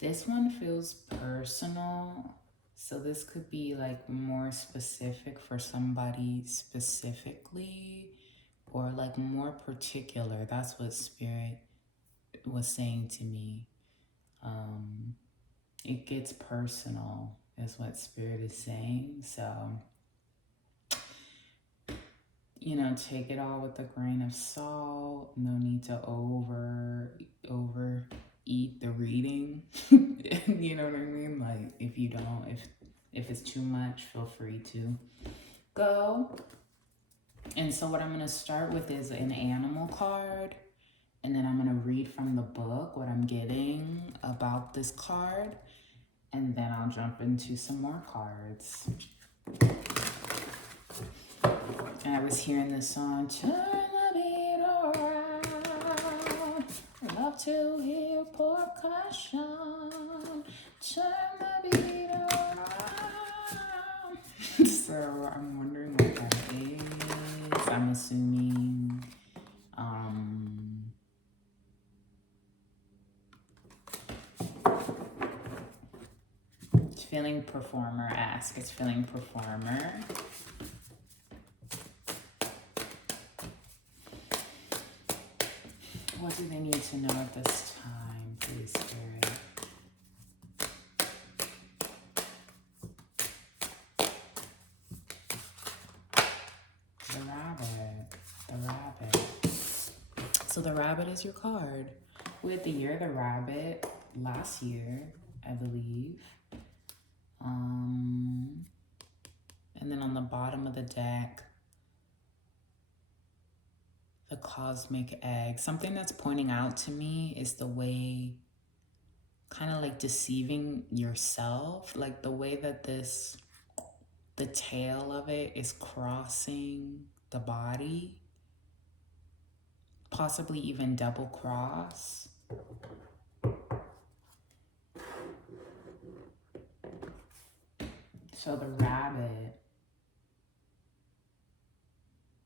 This one feels personal. So this could be like more specific for somebody specifically, or like more particular. That's what Spirit was saying to me. It gets personal, is what Spirit is saying. So, you know, take it all with a grain of salt. No need to over eat the reading. You know what I mean? Like if you don't, if it's too much, feel free to go. And so what I'm going to start with is an animal card, and then I'm going to read from the book what I'm getting about this card, and then I'll jump into some more cards. And I was hearing this song, turn the beat around. I love to hear percussion. Turn the beat around. So I'm wondering what that is. I'm assuming it's feeling performer-esque. It's feeling performer. What do they need to know at this time, please, Spirit? The rabbit. The rabbit. So the rabbit is your card. We had the year of the rabbit last year, I believe. And then on the bottom of the deck, the cosmic egg. Something that's pointing out to me is the way, kind of like deceiving yourself, like the way that the tail of it is crossing the body, possibly even double cross. So the rabbit,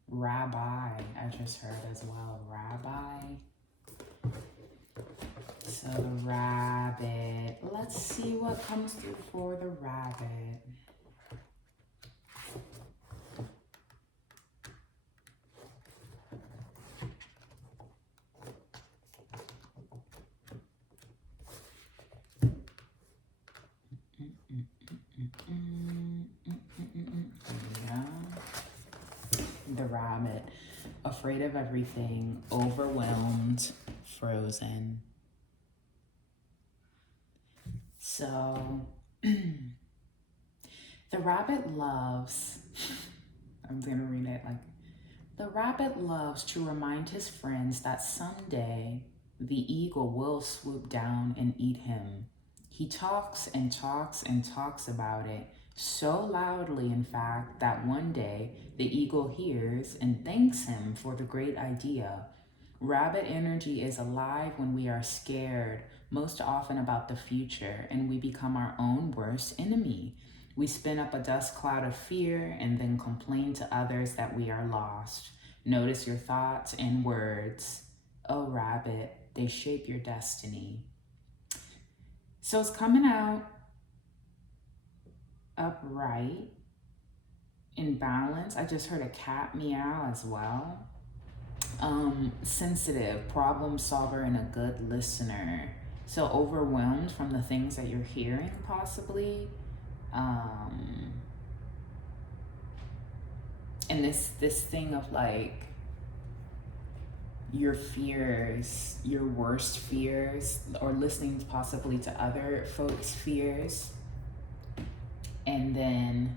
rabbi, I just heard as well, rabbi. So the rabbit, let's see what comes through for the rabbit. The rabbit, afraid of everything, overwhelmed, frozen. So the rabbit loves, I'm gonna read it like, the rabbit loves to remind his friends that someday the eagle will swoop down and eat him. He talks and talks and talks about it, so loudly, in fact, that one day the eagle hears and thanks him for the great idea. Rabbit energy is alive when we are scared, most often about the future, and we become our own worst enemy. We spin up a dust cloud of fear and then complain to others that we are lost. Notice your thoughts and words. Oh, rabbit, they shape your destiny. So it's coming out upright, in balance. I just heard a cat meow as well. Sensitive, problem solver, and a good listener. So overwhelmed from the things that you're hearing, possibly. And this thing of like your fears, your worst fears, or listening possibly to other folks' fears, and then,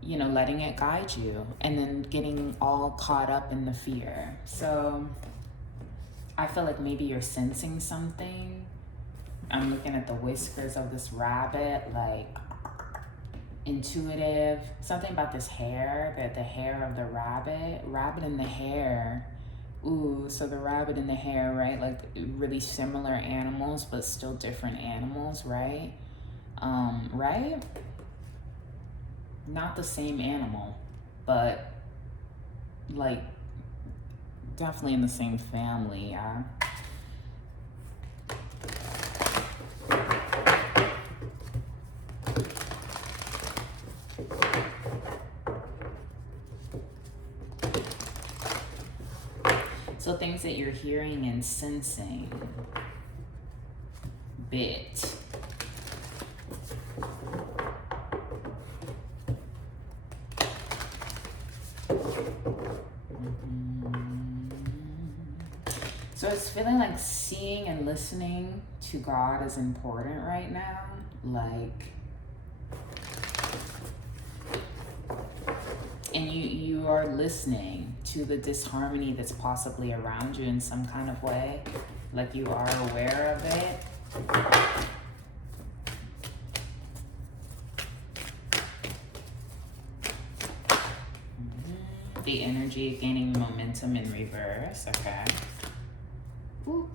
you know, letting it guide you, and then getting all caught up in the fear. So I feel like maybe you're sensing something. I'm looking at the whiskers of this rabbit, like intuitive, something about this hair, that the hair of the rabbit and the hair. Ooh, so the rabbit and the hare, right? Like really similar animals, but still different animals, right? Right? Not the same animal, but like definitely in the same family, yeah. So things that you're hearing and sensing. Bit. So it's feeling like seeing and listening to God is important right now. Like, and you are listening to the disharmony that's possibly around you in some kind of way. Like you are aware of it. The energy gaining momentum in reverse. Okay. Ooh.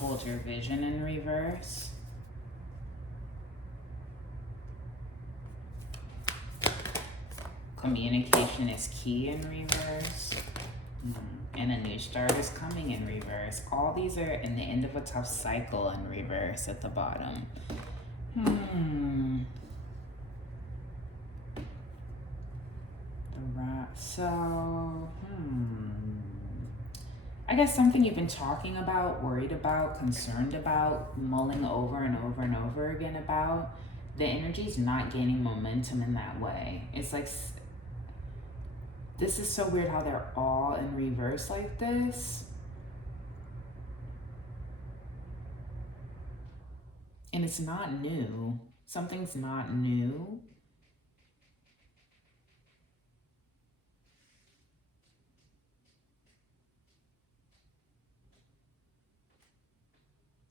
Hold your vision in reverse. Communication is key in reverse. And a new start is coming in reverse. All these are in the end of a tough cycle in reverse at the bottom. So, I guess something you've been talking about, worried about, concerned about, mulling over and over and over again about, the energy's not gaining momentum in that way. It's like, this is so weird how they're all in reverse like this. And it's not new. Something's not new.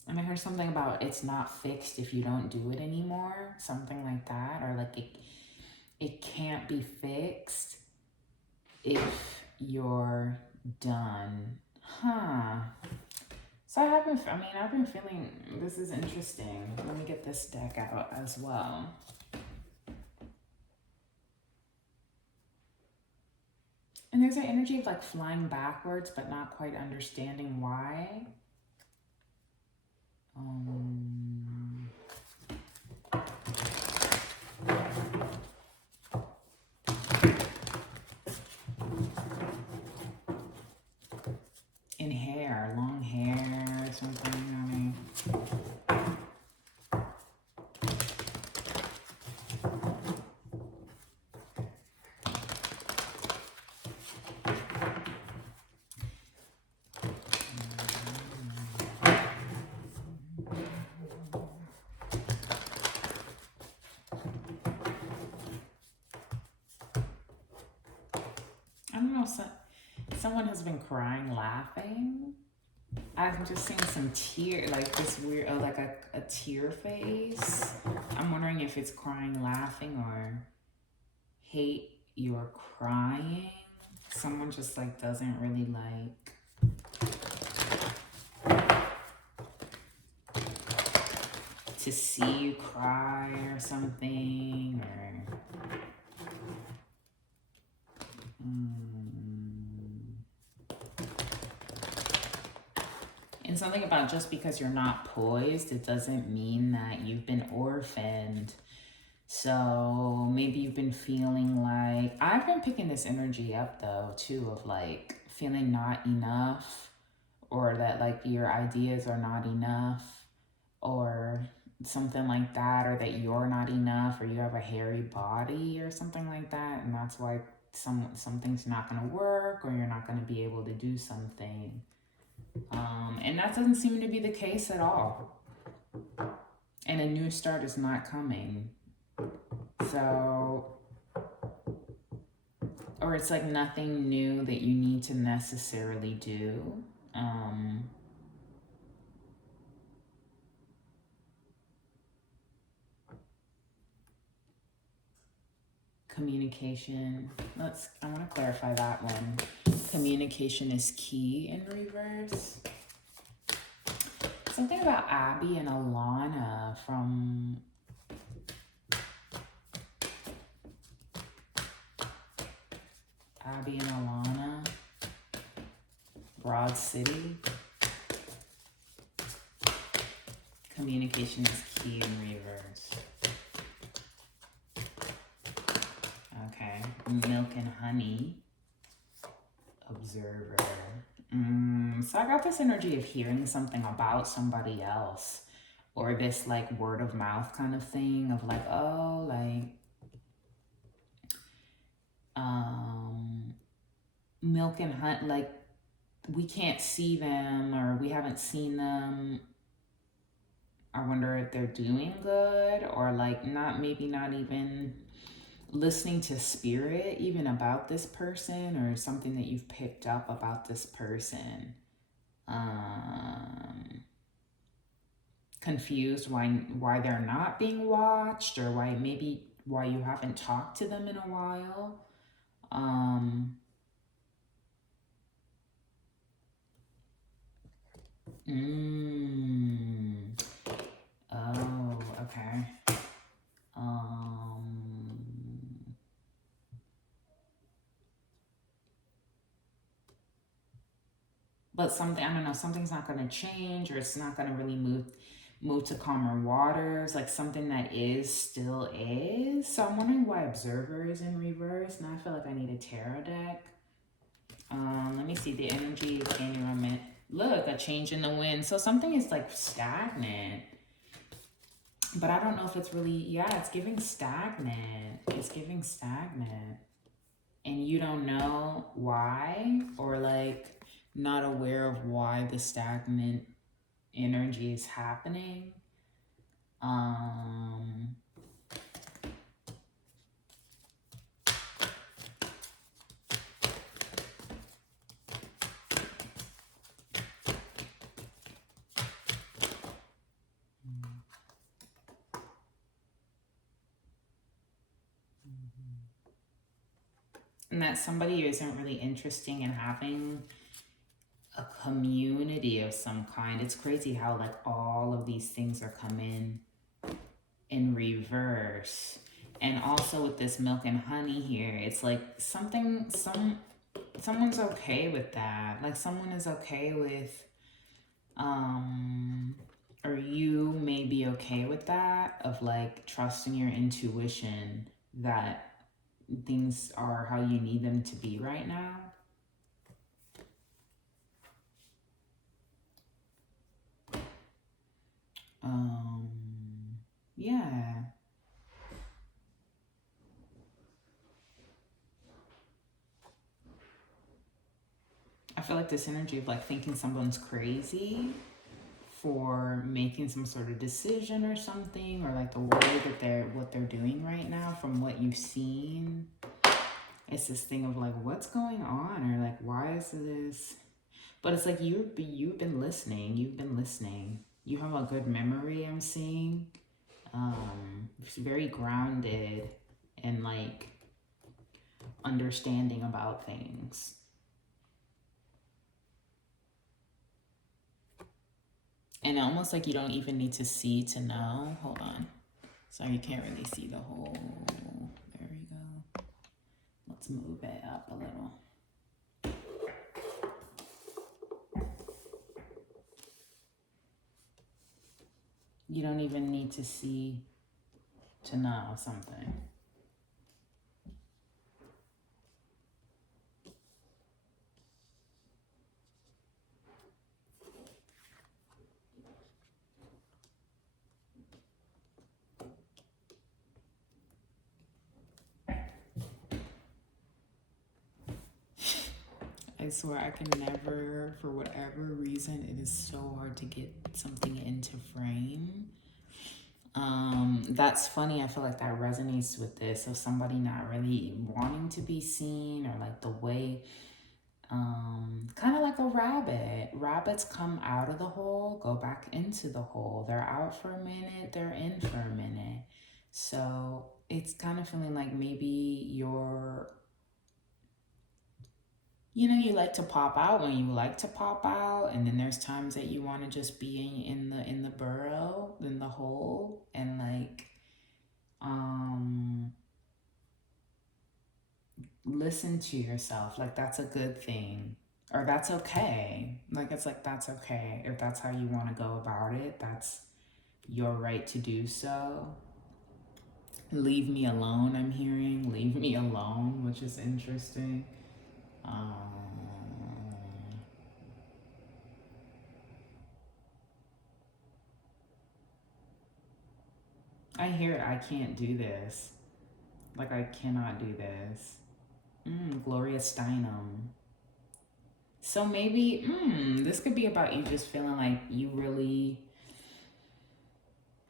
And I heard something about it's not fixed if you don't do it anymore. Something like that. Or like it can't be fixed if you're done. So I've been feeling, this is interesting. Let me get this deck out as well. And there's an energy of like flying backwards, but not quite understanding why. In hair, long hair, something. I don't know, someone has been crying, laughing. I'm just seeing some tear, like this weird, like a tear face. I'm wondering if it's crying, laughing, or hate you're crying. Someone just like doesn't really like to see you cry or something, or and something about just because you're not poised, it doesn't mean that you've been orphaned. So maybe you've been feeling like, I've been picking this energy up though too, of like feeling not enough, or that like your ideas are not enough, or something like that, or that you're not enough, or you have a hairy body or something like that, and that's why something's not going to work, or you're not going to be able to do something. And that doesn't seem to be the case at all. And a new start is not coming. So, or it's like nothing new that you need to necessarily do. Communication. I want to clarify that one. Communication is key in reverse. Something about Abby and Alana from Abby and Alana, Broad City. Communication is key in reverse. milk and honey. Observer. So I got this energy of hearing something about somebody else, or this like word of mouth kind of thing of like, oh, like milk and honey, like we can't see them or we haven't seen them. I wonder if they're doing good, or like maybe not even listening to spirit even about this person, or something that you've picked up about this person. Confused why they're not being watched, or why you haven't talked to them in a while. Oh, okay. But something, I don't know, something's not going to change, or it's not going to really move to calmer waters, like something that is still is. So I'm wondering why observer is in reverse. Now I feel like I need a tarot deck. Let me see the energy is gaining momentum. Look, a change in the wind. So something is like stagnant. But I don't know if it's really, yeah, it's giving stagnant. It's giving stagnant. And you don't know why, or like not aware of why the stagnant energy is happening. And that somebody isn't really interesting in having a community of some kind. It's crazy how like all of these things are coming in reverse. And also with this milk and honey here, it's like someone's okay with that. Like someone is okay with, or you may be okay with that, of like trusting your intuition that things are how you need them to be right now. Yeah. I feel like this energy of like thinking someone's crazy for making some sort of decision or something, or like the way that what they're doing right now from what you've seen. It's this thing of like, what's going on, or like, why is this? But it's like you've been listening. You've been listening. You have a good memory, I'm seeing. It's very grounded and like understanding about things. And almost like you don't even need to see to know. Hold on. So you can't really see the whole. There we go. Let's move it up a little. You don't even need to see to know something. I swear I can never, for whatever reason, it is so hard to get something into frame. That's funny. I feel like that resonates with this. So somebody not really wanting to be seen, or like the way, kind of like a rabbit. Rabbits come out of the hole, go back into the hole. They're out for a minute, they're in for a minute. So it's kind of feeling like maybe you like to pop out when you like to pop out, and then there's times that you want to just be in the burrow, in the hole, and like listen to yourself. Like that's a good thing, or that's okay. Like it's like that's okay if that's how you want to go about it. That's your right to do so. Leave me alone, I'm hearing. Leave me alone, which is interesting. I hear it. I can't do this. Like, I cannot do this. Gloria Steinem. So maybe, this could be about you just feeling like you really,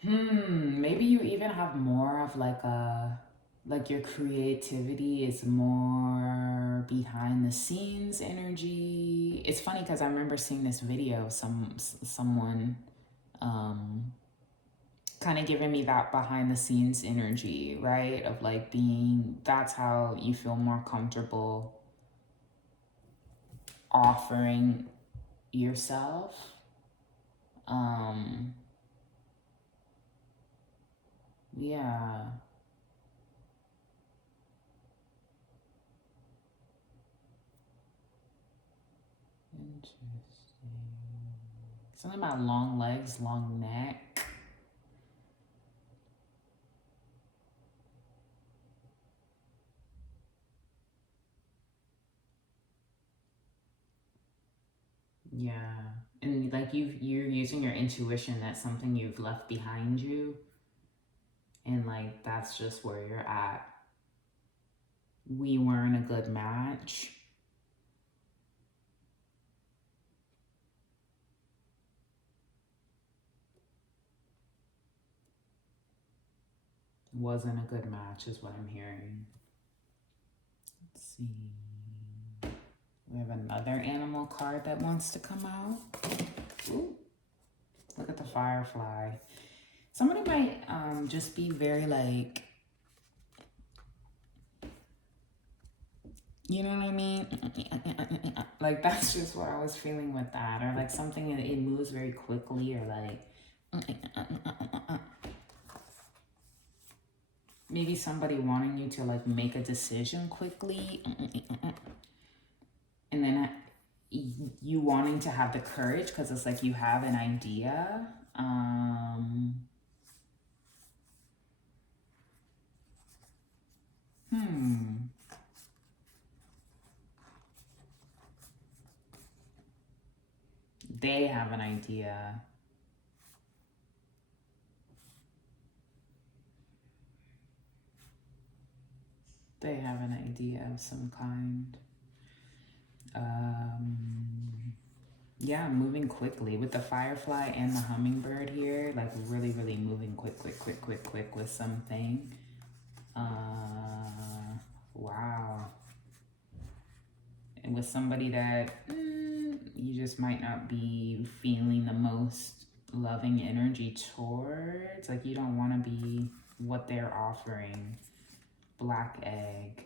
maybe you even have more of like your creativity is more behind the scenes energy. It's funny because I remember seeing this video of someone kind of giving me that behind the scenes energy, right? Of like being, that's how you feel more comfortable offering yourself. Yeah. Interesting. Something about long legs, long neck. Yeah. And like you're using your intuition, that's something you've left behind you. And like that's just where you're at. We weren't a good match. Wasn't a good match is what I'm hearing. Let's see. We have another animal card that wants to come out. Ooh, look at the firefly. Somebody might just be very like, you know what I mean? Like that's just what I was feeling with that. Or like something, it moves very quickly, or like, maybe somebody wanting you to like make a decision quickly. And then you wanting to have the courage because it's like you have an idea. They have an idea. They have an idea of some kind. Yeah, moving quickly with the firefly and the hummingbird here, like really, really moving quick with something. Wow. And with somebody that you just might not be feeling the most loving energy towards. Like you don't want to be what they're offering. Black egg.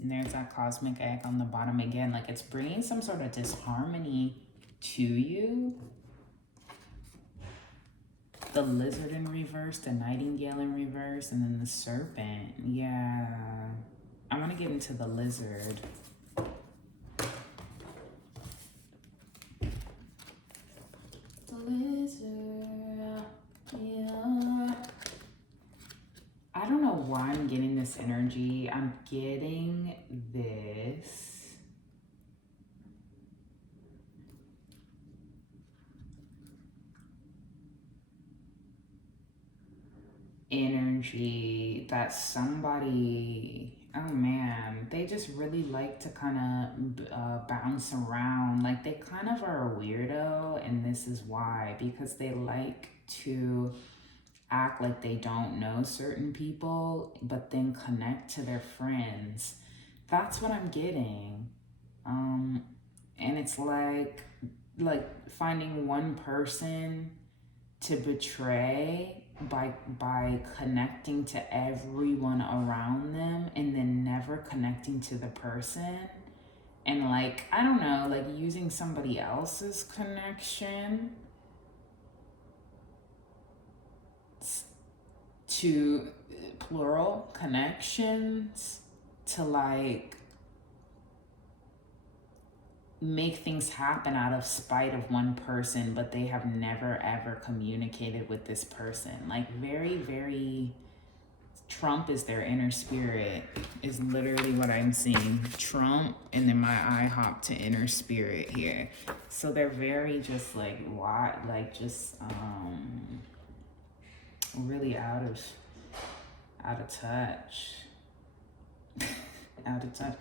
And there's that cosmic egg on the bottom again. Like it's bringing some sort of disharmony to you. The lizard in reverse, the nightingale in reverse, and then the serpent. Yeah. I'm going to get into the lizard. The lizard. Yeah. I don't know why I'm getting this energy. I'm getting this energy that somebody, oh man, they just really like to kind of bounce around. Like they kind of are a weirdo, and this is why, because they like to act like they don't know certain people, but then connect to their friends. That's what I'm getting. And it's like finding one person to betray by connecting to everyone around them and then never connecting to the person, and like I don't know, like using somebody else's connection to plural connections to like make things happen out of spite of one person, but they have never ever communicated with this person. Like very, very, Trump is their inner spirit, is literally what I'm seeing. Trump, and then my eye hop to inner spirit here. So they're very just like, what, like just really out of touch. Out of touch.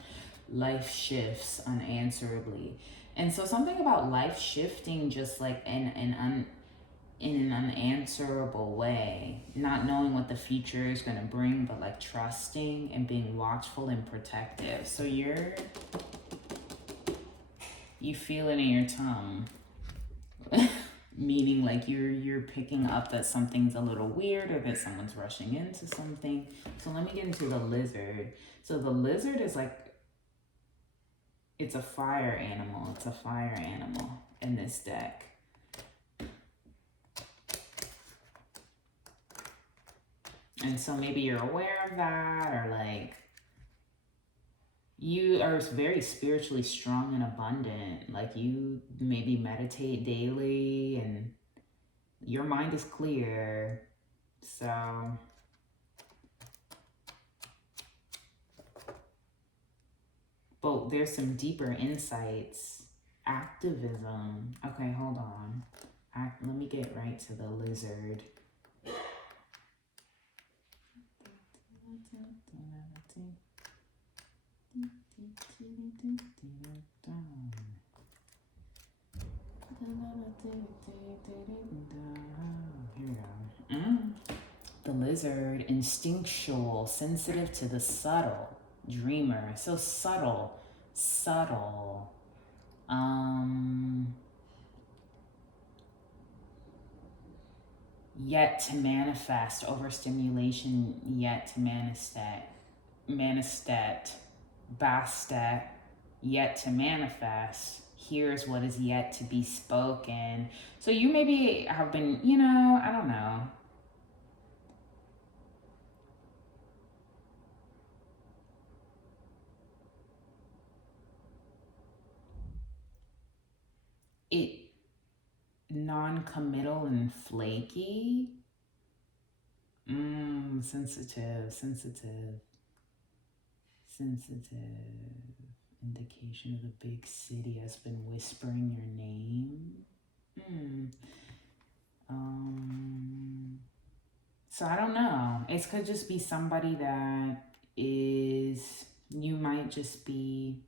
Life shifts unanswerably. And so something about life shifting just like in an unanswerable way, not knowing what the future is going to bring, but like trusting and being watchful and protective. So you feel it in your tongue. Meaning like you're picking up that something's a little weird or that someone's rushing into something. So let me get into the lizard. So the lizard is like, it's a fire animal. It's a fire animal in this deck. And so maybe you're aware of that, or like you are very spiritually strong and abundant. Like you maybe meditate daily and your mind is clear. So but there's some deeper insights. Activism. Okay, hold on. Let me get right to the lizard. Here we go. The lizard, instinctual, sensitive to the subtle, dreamer. So subtle. Yet to manifest, overstimulation, yet to bastet, yet to manifest. Here's what is yet to be spoken. So you maybe have been, I don't know. It non-committal and flaky. Sensitive. Indication of the big city has been whispering your name. So I don't know. It could just be somebody that is, you might just be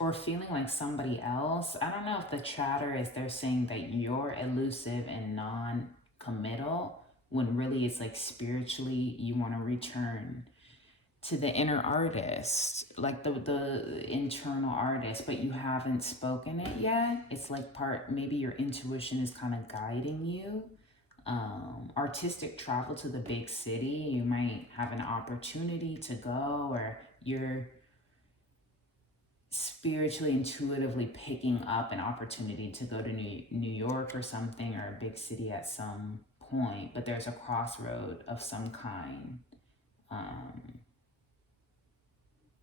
or feeling like somebody else. I don't know if the chatter is they're saying that you're elusive and non-committal, when really it's like spiritually you want to return to the inner artist, like the internal artist, but you haven't spoken it yet. It's like maybe your intuition is kind of guiding you. Artistic travel to the big city, you might have an opportunity to go, or you're spiritually, intuitively picking up an opportunity to go to New York or something, or a big city at some point, but there's a crossroad of some kind.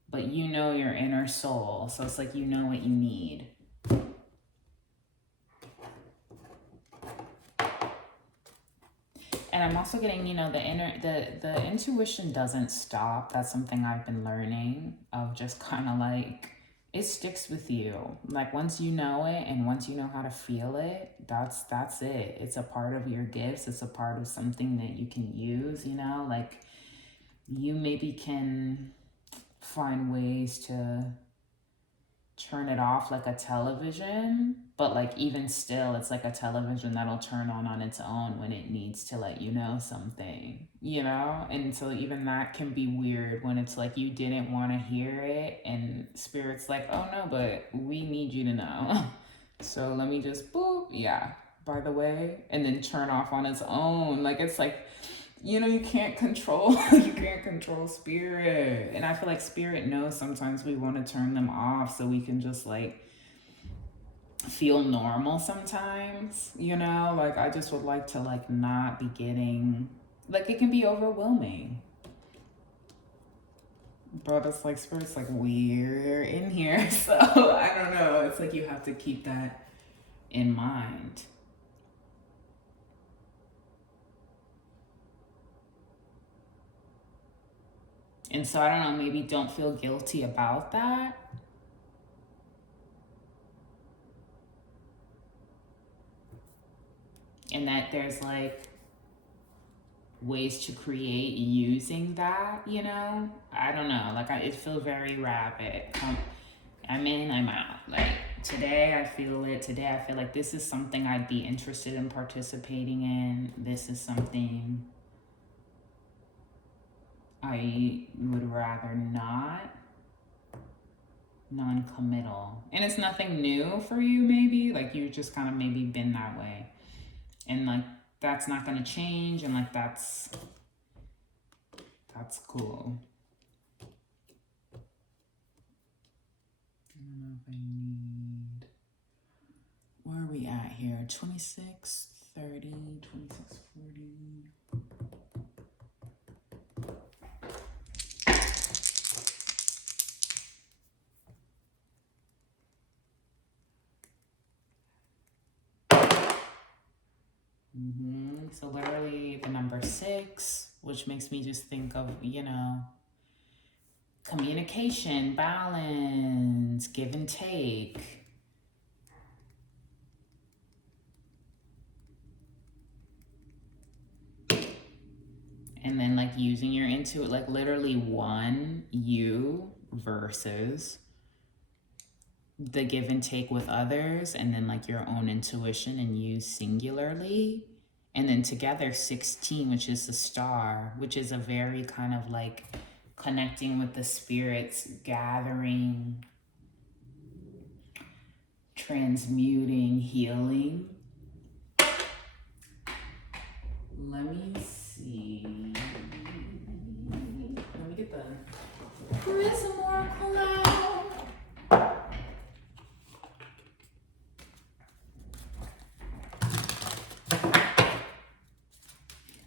But you know your inner soul, so it's like you know what you need. And I'm also getting, the intuition doesn't stop. That's something I've been learning, of just kind of like, it sticks with you. Like once you know it and once you know how to feel it, that's it. It's a part of your gifts. It's a part of something that you can use, like you maybe can find ways to turn it off like a television, but like even still, it's like a television that'll turn on its own when it needs to let you know something, and so even that can be weird when it's like you didn't want to hear it and spirit's like, oh no, but we need you to know. So let me just boop, yeah, by the way, and then turn off on its own. Like it's like, you can't control spirit. And I feel like spirit knows sometimes we want to turn them off so we can just like feel normal sometimes, you know? Like, I just would like to, like, not be getting, like, it can be overwhelming. But it's like, Spirit's like, we're in here. So, I don't know. It's like you have to keep that in mind. And so, I don't know, maybe don't feel guilty about that. And that there's like ways to create using that, you know? I don't know. Like, it feels very rapid. I'm in, I'm out. Like, today I feel it. Today I feel like this is something I'd be interested in participating in. This is something I would rather not. Non-committal. And it's nothing new for you, maybe. Like, you've just kind of maybe been that way. And like, that's not gonna change, and like, that's cool. I don't know if I need, where are we at here? 26, 30, 26, 40. So literally the number 6, which makes me just think of, you know, communication, balance, give and take. And then like using your intuition, like literally one, you versus the give and take with others, and then like your own intuition and you singularly. And then together 16, which is the star, which is a very kind of like connecting with the spirits, gathering, transmuting, healing. Let me see. Let me get the Prism Oracle out.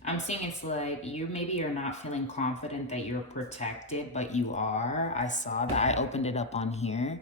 I'm seeing it's like you're not feeling confident that you're protected, but you are. I saw that. I opened it up on here.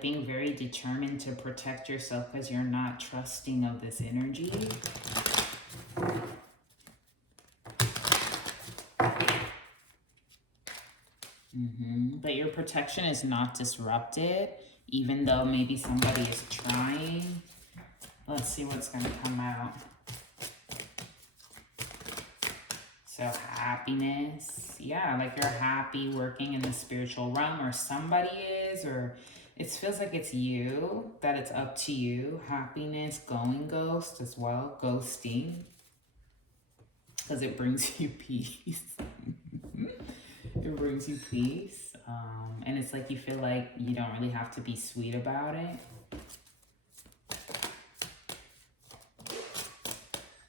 Being very determined to protect yourself because you're not trusting of this energy. But your protection is not disrupted, even though maybe somebody is trying. Let's see what's going to come out. So happiness. Yeah, like you're happy working in the spiritual realm, or somebody is, or it feels like it's you, that it's up to you. Happiness, going ghost as well, ghosting, because it brings you peace. It brings you peace. And it's like you feel like you don't really have to be sweet about it.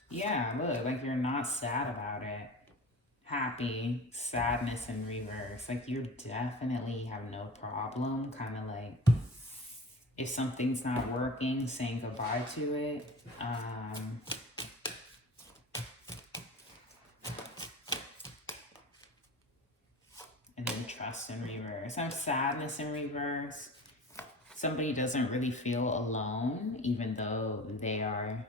Yeah, look, like you're not sad about it. Happy, sadness in reverse. Like you definitely have no problem, kind of like if something's not working, saying goodbye to it. And then trust in reverse. I have sadness in reverse. Somebody doesn't really feel alone, even though they are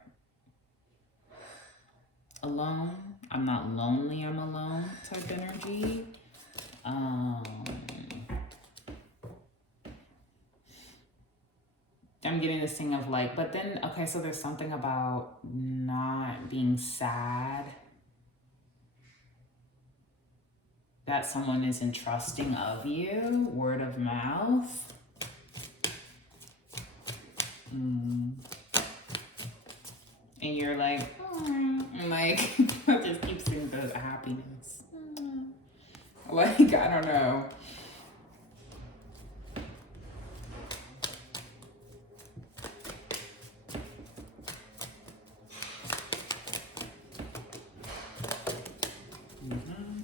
alone. I'm not lonely, I'm alone type energy. I'm getting this thing of like, but then, okay, so there's something about not being sad. that someone is entrusting of you, word of mouth. And you're like, oh, like, I just keep seeing the happiness. Like, I don't know.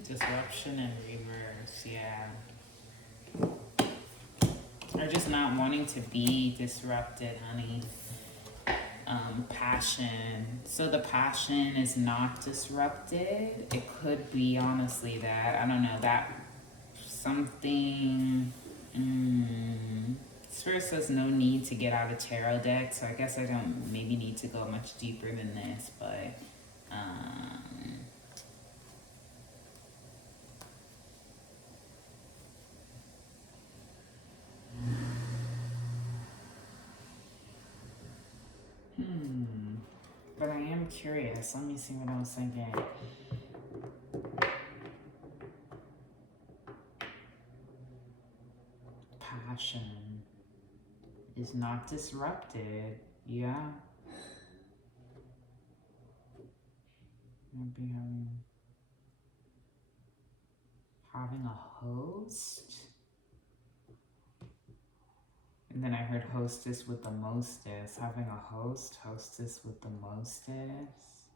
Disruption and reverse, yeah. Or just not wanting to be disrupted, honey. Passion. So the passion is not disrupted. It could be honestly that, I don't know, that something. Spirit says no need to get out a tarot deck, so I guess I don't maybe need to go much deeper than this, but but I am curious. Let me see what I was thinking. Passion is not disrupted. Yeah. Maybe having a host. And then I heard hostess with the mostest. Having a host, hostess with the mostest.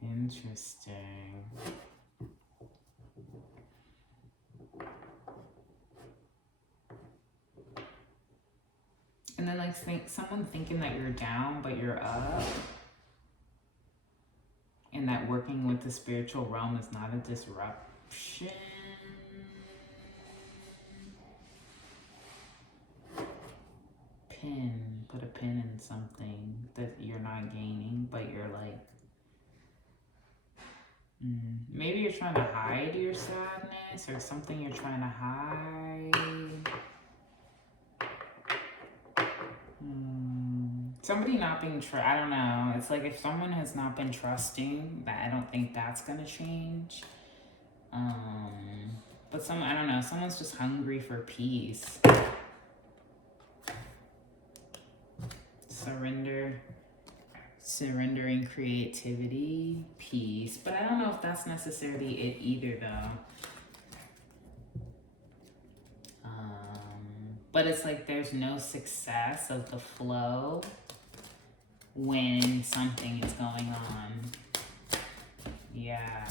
Interesting. And then like someone thinking that you're down but you're up. And that working with the spiritual realm is not a disruption. Put a pin in something that you're not gaining, but you're like, maybe you're trying to hide your sadness or something you're trying to hide. Somebody not being I don't know. It's like if someone has not been trusting, that I don't think that's gonna change. But I don't know, someone's just hungry for peace. Surrendering creativity, peace. But I don't know if that's necessarily it either though. But it's like there's no success of the flow when something is going on. Yeah.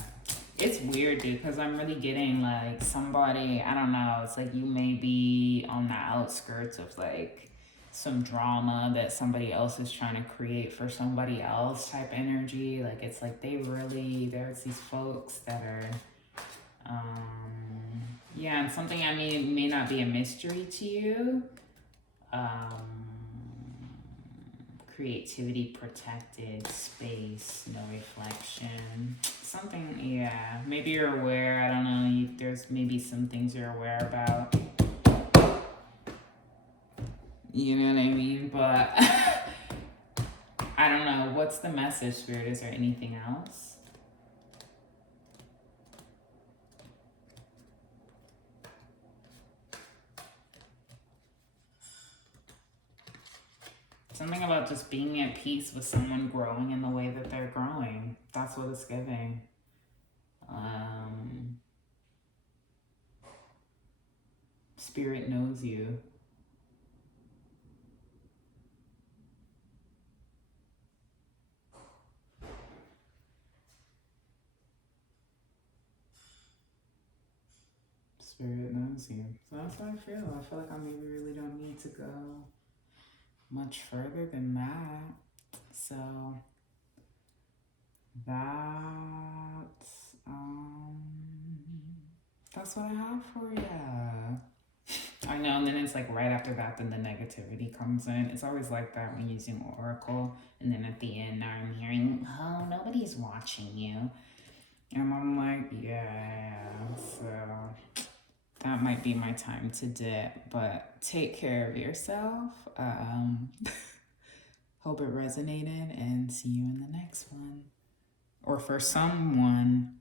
It's weird, dude, because I'm really getting like somebody, I don't know, it's like you may be on the outskirts of like some drama that somebody else is trying to create for somebody else type energy. Like it's like there's these folks that are, yeah, and something, I mean, it may not be a mystery to you. Creativity protected, space, no reflection. Something, yeah. Maybe you're aware, I don't know, there's maybe some things you're aware about. You know what I mean? But I don't know. What's the message, Spirit? Is there anything else? Something about just being at peace with someone growing in the way that they're growing. That's what it's giving. Spirit knows you. Spirit knows you. So that's how I feel. I feel like I maybe really don't need to go much further than that. So that's what I have for you. I know, and then it's like right after that, then the negativity comes in. It's always like that when using Oracle. And then at the end, now I'm hearing, oh, nobody's watching you. And I'm like, yeah, so that might be my time to dip. But take care of yourself. Hope it resonated, and see you in the next one. Or for someone.